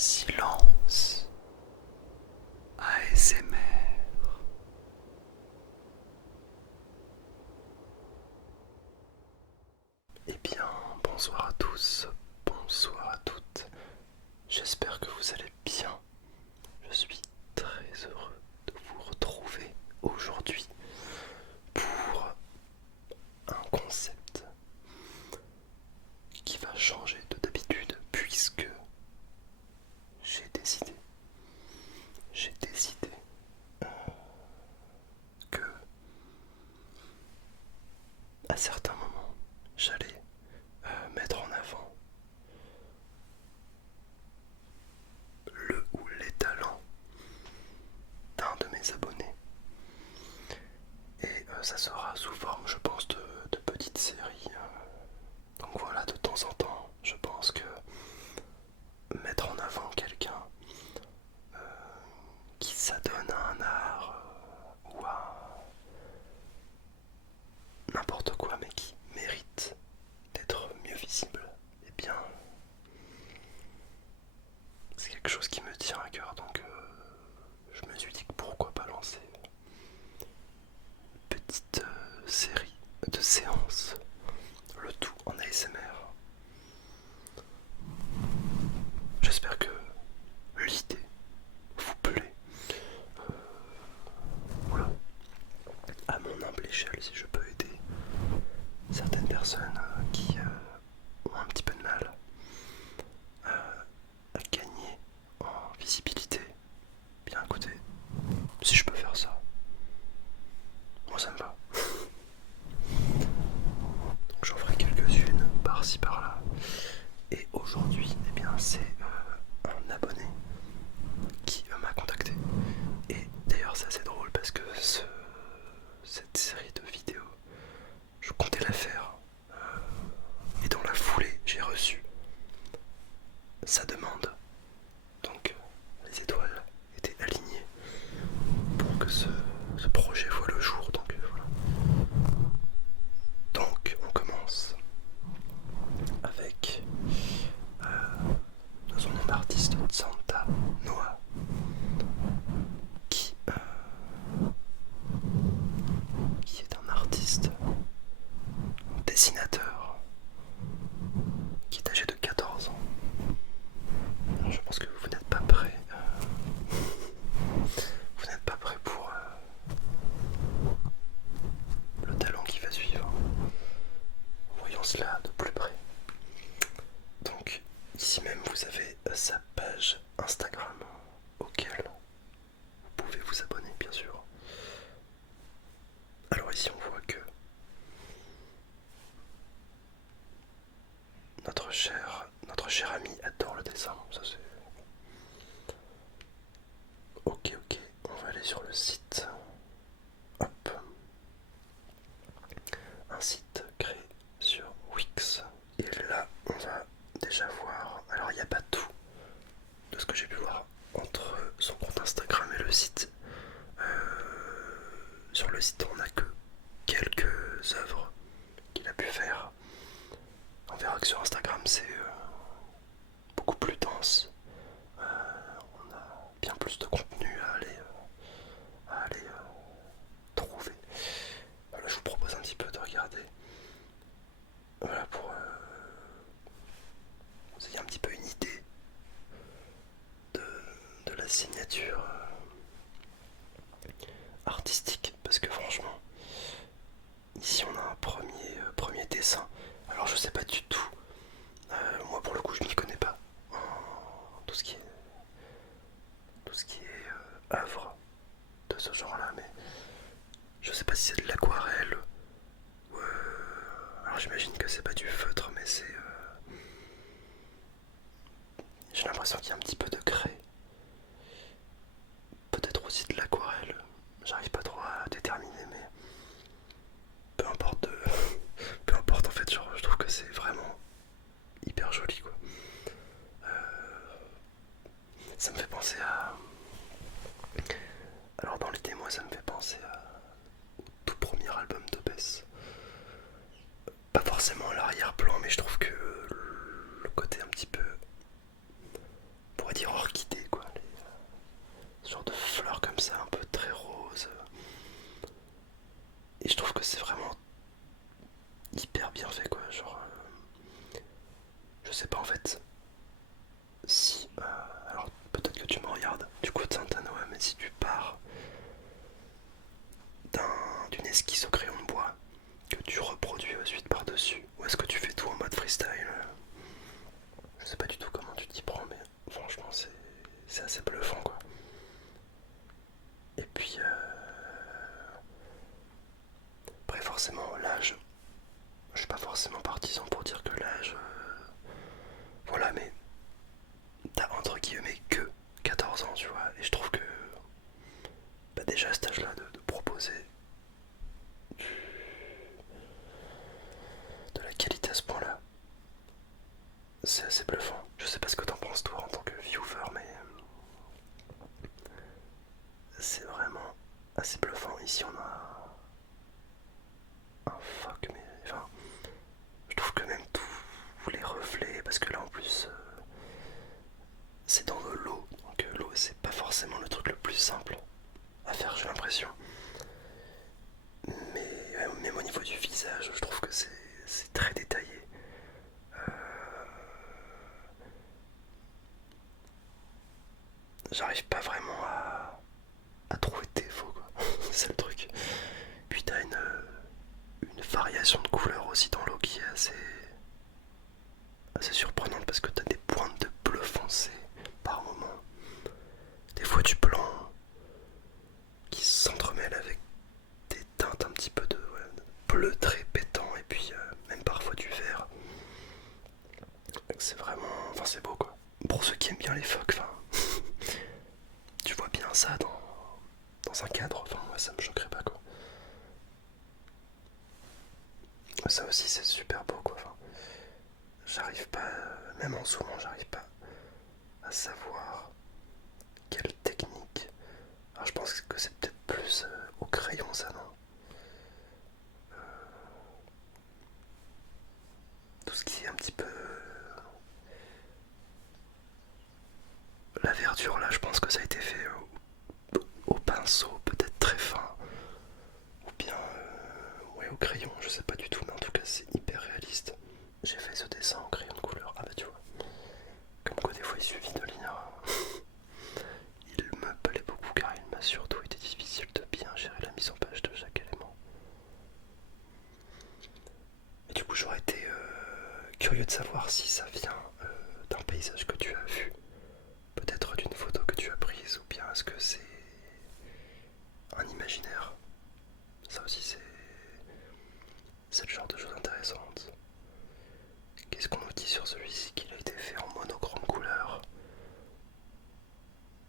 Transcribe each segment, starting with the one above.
Silence ASMR. Eh bien, bonsoir à tous, bonsoir à toutes. J'espère que vous allez bien. Je suis très heureux de vous retrouver aujourd'hui pour un concept qui va changer de d'habitude puisque j'ai décidé, j'ai décidé que à certains moments j'allais mettre en avant le ou les talents d'un de mes abonnés. Et ça sera sous forme, je pense, de petites séries. Donc voilà, de temps en temps, je pense que mettre en avant quelqu'un qui s'adonne à un art ou à n'importe quoi, mais qui mérite d'être mieux visible, eh bien, c'est quelque chose qui me tient à cœur. Donc je me suis dit que pourquoi pas lancer une petite série de séances, le tout en ASMR. J'espère que l'idée vous plaît. Voilà. À mon humble échelle, si je peux aider certaines personnes qui ont un petit peu de mal à gagner en visibilité, bien écoutez, si je peux faire ça, moi ça me va. Donc j'en ferai quelques-unes par-ci par-là. Et aujourd'hui, eh bien c'est un abonné qui m'a contacté. Et d'ailleurs c'est assez drôle parce que cette série de vidéos, je comptais la faire. Et dans la foulée, j'ai reçu sa demande. Donc les étoiles étaient alignées pour que ce projet voie le jour. Donc voilà. Donc on commence avec son nom d'artiste Santa Noah qui est un artiste, un dessinateur qui est âgé de 14 ans. Alors, je pense que vous n'êtes pas prêt. Vous n'êtes pas prêt pour le talent qui va suivre. Voyons cela de plus près. Donc ici même vous avez sa page Instagram auquel vous pouvez vous abonner bien sûr. Alors ici on voit que notre cher ami adore le dessin. Ça c'est... Ok, on va aller sur le site. Hop. Un site créé sur Wix. Et là on va déjà voir. Alors il n'y a pas tout de ce que j'ai pu voir entre son compte Instagram et le site. Sur le site on n'a que quelques œuvres qu'il a pu faire. On verra que sur Instagram c'est beaucoup plus dense. On a bien plus de contenu à aller trouver. Voilà, je vous propose un petit peu de regarder. Voilà pour vous ayez un petit peu une idée de la signature artistique. Parce que franchement, ici on a un premier dessin. Alors je sais pas du tout. Moi pour le coup je m'y connais pas en tout ce qui est œuvre de ce genre là, mais je sais pas si c'est de l'aquarelle ou alors j'imagine que c'est pas du feutre, mais c'est j'ai l'impression qu'il y a un petit peu de craie, peut-être aussi de l'aquarelle, j'arrive pas trop à déterminer, mais peu importe peu importe en fait, genre je trouve que c'est vraiment hyper joli quoi. Ça me fait penser à... Alors dans l'idée moi ça me fait penser au tout premier album de Bess. Pas forcément l'arrière-plan, mais je trouve que le côté un petit peu, on pourrait dire fait, si... alors peut-être que tu me regardes du coup de Santanoa, mais si tu pars d'une esquisse au crayon de bois que tu reproduis ensuite par-dessus, ou est-ce que tu fais tout en mode freestyle? Je sais pas du tout comment tu t'y prends, mais franchement c'est assez bluffant quoi. Et puis après forcément l'âge, je suis pas forcément partisan pour dire que l'âge, voilà, mais t'as entre guillemets que 14 ans, tu vois, et je trouve que bah, déjà à cet âge-là de proposer de la qualité à ce point-là, c'est assez bluffant. Je sais pas ce que t'en penses toi en tant que viewer, mais c'est vraiment assez bluffant. Ici on a un fuck, mais enfin, je trouve que même tous les reflets, parce que là en plus c'est dans de l'eau, donc l'eau c'est pas forcément le truc le plus simple à faire, j'ai l'impression. Mais même au niveau du visage, je trouve que c'est très détaillé. J'arrive pas vraiment à trouver de défaut, quoi. C'est le truc. Puis t'as une variation de couleur aussi dans l'eau qui est assez surprenante parce que t'as des pointes de bleu foncé par moment. Des fois du blanc qui s'entremêle avec des teintes un petit peu de, ouais, de bleu très pétant et puis même parfois du vert. C'est vraiment... Enfin c'est beau quoi. Pour ceux qui aiment bien les phoques, enfin... tu vois bien ça dans un cadre, enfin moi ça me choquerait pas quoi. Ça aussi c'est super beau quoi. Enfin, j'arrive pas, même en zoomant, j'arrive pas à savoir quelle technique. Alors je pense que c'est peut-être plus au crayon ça, non? Tout ce qui est un petit peu... La verdure là, je pense que ça a été fait au pinceau, peut-être très fin. Ou bien ouais, au crayon, je sais pas du tout, mais en tout cas c'est hyper réaliste. J'ai fait ce dessin en crayon de couleur, ah bah tu vois. Comme quoi des fois il suffit de lire. Il me plaît beaucoup car il m'a surtout été difficile de bien gérer la mise en page de chaque élément. Et du coup j'aurais été curieux de savoir si ça vient d'un paysage que tu as vu, peut-être d'une photo que tu as prise, ou bien est-ce que c'est un imaginaire. Ça aussi c'est le genre de choses intéressantes. Qu'est-ce qu'on nous dit sur celui-ci? Qu'il a été fait en monochrome couleur.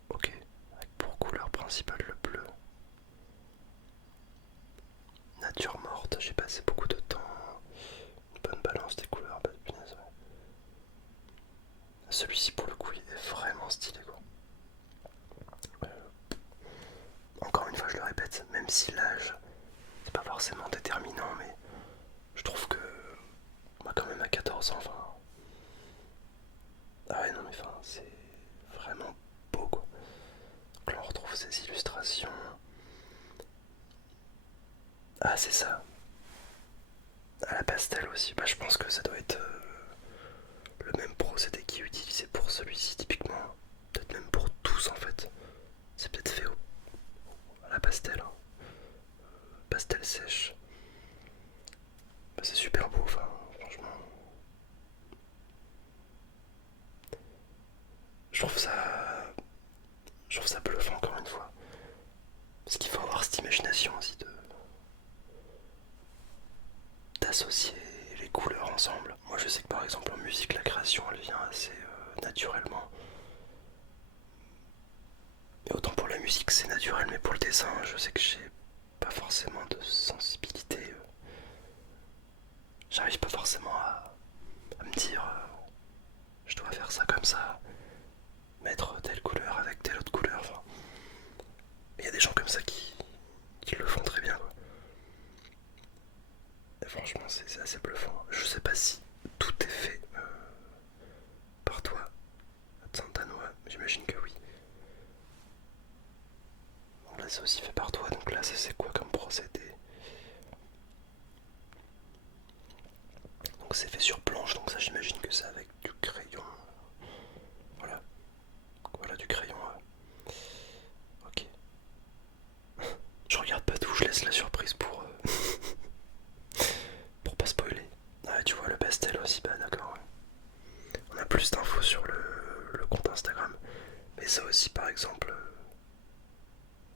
Ok, avec pour couleur principale le bleu. Nature morte, j'ai passé beaucoup de temps. Une bonne balance des couleurs, bah punaise, ouais. Celui-ci pour le coup il est vraiment stylé quoi. Encore une fois je le répète, même si l'âge c'est pas forcément déterminant, mais je trouve que bah, quand même à 14 ans, enfin... Ah ouais non mais enfin c'est vraiment beau quoi. Donc là on retrouve ces illustrations. Ah c'est ça. À la pastel aussi, bah je pense que ça doit être le même procédé qui est utilisé pour celui-ci typiquement. Peut-être même pour tous en fait. C'est peut-être fait à la pastel, hein. Pastel sèche. Bah, c'est super beau, enfin franchement. Je trouve ça. Je trouve ça bluffant encore une fois. Parce qu'il faut avoir cette imagination aussi d'associer les couleurs ensemble. Moi je sais que par exemple en musique la création elle vient assez naturellement. Et autant pour la musique c'est naturel, mais pour le dessin je sais que j'ai pas forcément de sensibilité. J'arrive pas forcément à me dire je dois faire ça comme ça, mettre telle couleur avec telle autre couleur. Enfin, il y a des gens comme ça qui le font très bien quoi. Et franchement c'est assez bluffant. Je sais pas si tout est fait par toi, Santanoa, j'imagine que oui. Bon là c'est aussi fait par toi, donc là ça c'est quoi comme procédé? Donc c'est fait sur planche, donc ça j'imagine que c'est avec du crayon. Voilà, voilà du crayon. Ok. Je regarde pas tout, je laisse la surprise pour pas spoiler. Ah ouais, tu vois le pastel aussi, bah d'accord. Ouais. On a plus d'infos sur le compte Instagram. Mais ça aussi par exemple.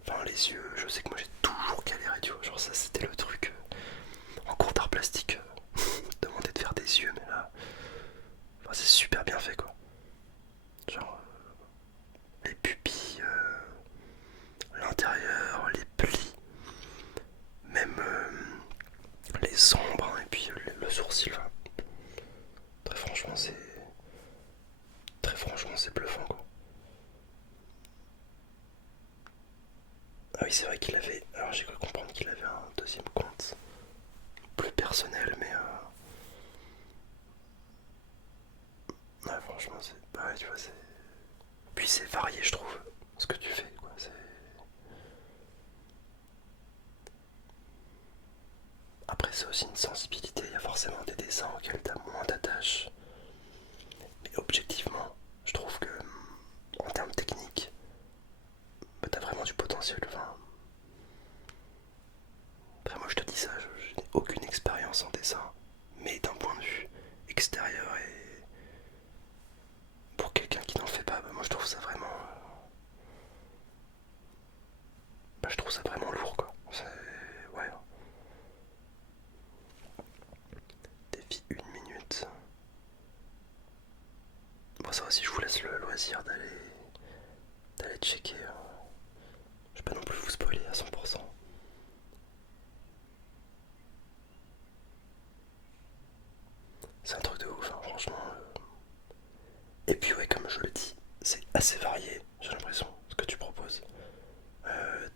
Enfin les yeux, je sais que moi j'ai toujours galéré, tu vois. Genre ça c'était le truc. En cours d'art plastique, demander de faire des yeux, mais là. Enfin, c'est super bien fait quoi. Genre les pupilles, l'intérieur, les plis, même les ombres, hein, et puis le sourcil. Enfin, très franchement c'est. Très franchement c'est bluffant quoi. Ah oui c'est vrai qu'il avait. Alors j'ai cru comprendre qu'il avait un deuxième compte. Plus personnel mais ouais franchement c'est. Bah ouais tu vois c'est. Puis c'est varié je trouve ce que tu fais quoi. C'est. Après c'est aussi une sensibilité, il y a forcément des dessins auxquels t'as moins d'attache. Mais objectivement, je trouve que en termes techniques, bah, t'as vraiment du potentiel. Enfin, après moi je te dis ça, je n'ai aucune expérience en dessin, mais d'un point de vue extérieur et pour quelqu'un qui n'en fait pas, bah, moi je trouve ça vraiment, bah, je trouve ça vraiment lourd quoi. Ouais. Défi 1 minute. Bon ça aussi je vous laisse le loisir d'aller checker. Je vais pas non plus vous spoiler à 100%. C'est un truc de ouf, hein, franchement. Et puis ouais, comme je le dis, c'est assez varié, j'ai l'impression, ce que tu proposes.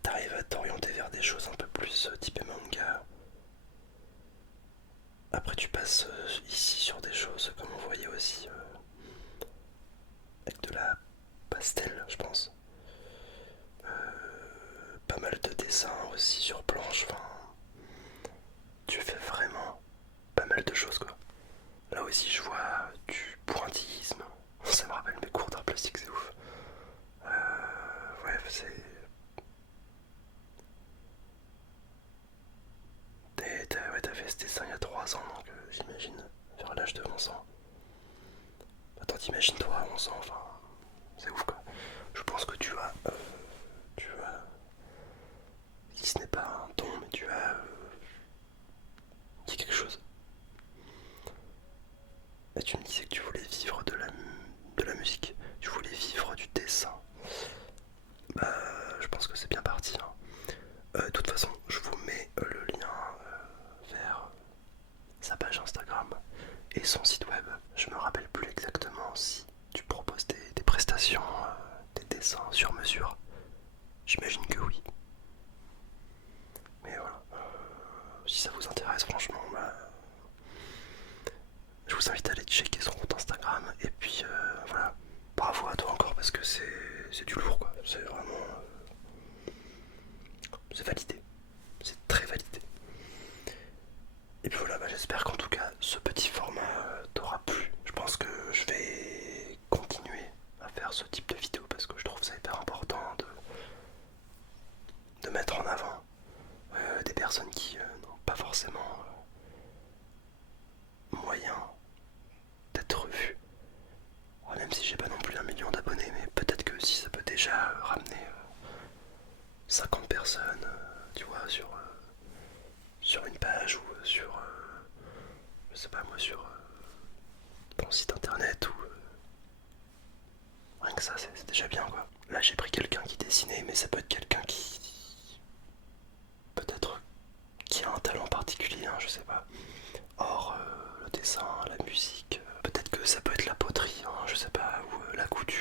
T'arrives à t'orienter vers des choses un peu plus type manga. Après tu passes ici sur des choses comme on voyait aussi avec de la pastel, je pense. Pas mal de dessins aussi sur planche. Enfin, tu fais vraiment pas mal de choses quoi. Là aussi je vois du pointillisme. Ça me rappelle mes cours d'art plastique, c'est ouf. Ouais, c'est. Ouais, t'as fait ce dessin il y a 3 ans, donc j'imagine vers l'âge de 11 ans. Attends, t'imagines-toi à 11 ans, enfin, c'est ouf quoi. Je pense que tu as, si ce n'est pas un don, mais tu as dit quelque chose. Et tu me disais que tu voulais vivre de la musique, tu voulais vivre du dessin. Bah, je pense que c'est bien parti, hein. De toute façon, je vous mets le lien vers sa page Instagram et son site web. Je me rappelle plus exactement si tu proposes des prestations, des dessins sur mesure. J'imagine que oui. Mais voilà, si ça vous intéresse franchement, bah, je vous invite à aller checker son compte Instagram. Et puis voilà, bravo à toi encore parce que c'est du lourd quoi. C'est vraiment... c'est validé. C'est très validé. Et puis voilà, bah, j'espère qu'en tout cas ce petit format t'aura plu. Je pense que je vais continuer à faire ce type de vidéo parce que je trouve ça hyper important de mettre en avant des personnes qui n'ont pas forcément moyen d'être vues. Alors, même si j'ai pas non plus 1 million d'abonnés, mais peut-être que si ça peut déjà ramener 50 personnes, tu vois, sur une page ou sur, je sais pas moi, sur ton site internet ou rien que ça, c'est déjà bien quoi. Là j'ai pris quelqu'un qui dessinait, mais ça peut être quelqu'un qui peut-être qui a un talent particulier, hein, je sais pas. Or le dessin, la musique, peut-être que ça peut être la poterie, hein, je sais pas, ou la couture.